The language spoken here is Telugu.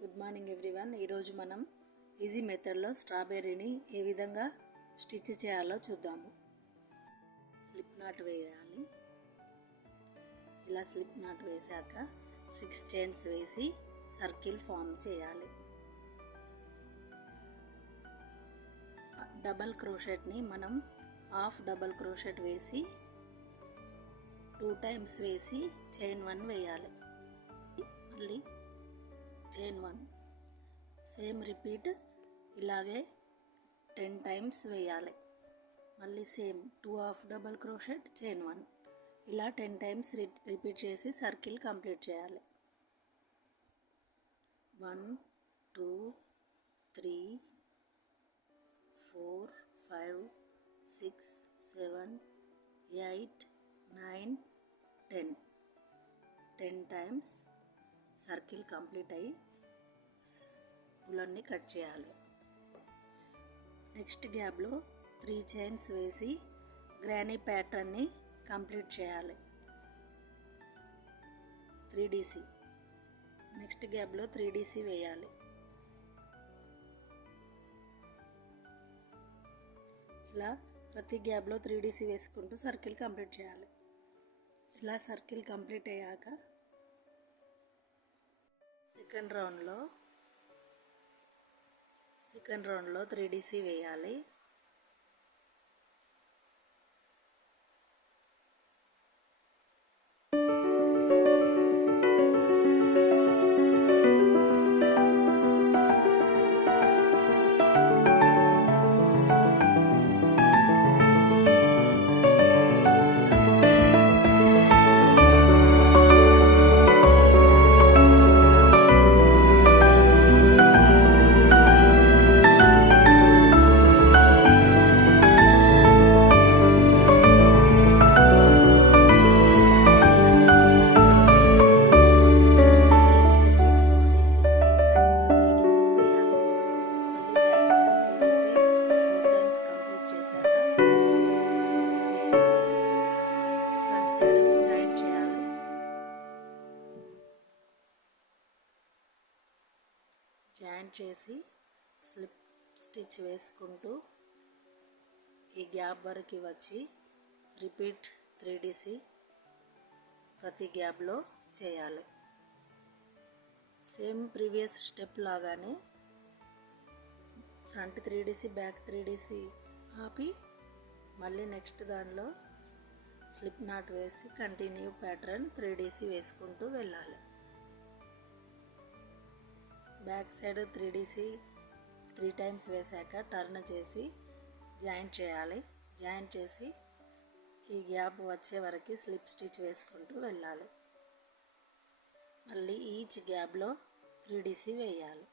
Good morning everyone. ఈరోజు మనం ఈజీ మెథడ్లో స్ట్రాబెర్రీని ఏ విధంగా స్టిచ్ చేయాలో చూద్దాము. స్లిప్ నాట్ వేయాలి. ఇలా స్లిప్ నాట్ వేశాక 6 చైన్స్ వేసి సర్కిల్ ఫామ్ చేయాలి. డబల్ క్రోషెట్ని మనం హాఫ్ డబల్ క్రోషెట్ వేసి 2 టైమ్స్ వేసి చైన్ 1 వేయాలి. మళ్ళీ చైన్ 1 సేమ్ రిపీట్ ఇలాగే 10 టైమ్స్ వేయాలి. మళ్ళీ same 2 half double crochet chain 1 ఇలా 10 టైమ్స్ రిపీట్ చేసి సర్కిల్ కంప్లీట్ చేయాలి. 1 2 3 4 5 6 7 8 9 10 టైమ్స్ సర్కిల్ కంప్లీట్ అయ్యి ఉలన్ని కట్ చేయాలి. నెక్స్ట్ గ్యాప్లో 3 చైన్స్ వేసి గ్రానీ ప్యాటర్న్ని కంప్లీట్ చేయాలి. 3DC నెక్స్ట్ గ్యాప్లో 3DC వేయాలి. ఇలా ప్రతి గ్యాప్లో 3DC వేసుకుంటూ సర్కిల్ కంప్లీట్ చేయాలి. ఇలా సర్కిల్ కంప్లీట్ అయ్యాక సెకండ్ రౌండ్లో 3DC వేయాలి. జాయింట్ చేసి స్లిప్ స్టిచ్ వేసుకుంటూ ఈ గ్యాప్ వరకు వచ్చి రిపీట్ 3DC ప్రతి గ్యాప్లో చేయాలి. సేమ్ ప్రీవియస్ స్టెప్ లాగానే ఫ్రంట్ 3DC బ్యాక్ 3DC ఆపి మళ్ళీ నెక్స్ట్ దానిలో స్లిప్ నాట్ వేసి కంటిన్యూ ప్యాటర్న్ 3DC వేసుకుంటూ వెళ్ళాలి. బ్యాక్ సైడ్ 3DC 3 టైమ్స్ వేసాక టర్న్ చేసి జాయింట్ చేయాలి. జాయింట్ చేసి ఈ గ్యాప్ వచ్చే వరకు స్లిప్ స్టిచ్ వేసుకుంటూ వెళ్ళాలి. మళ్ళీ ఈచ్ గ్యాప్లో 3DC వేయాలి.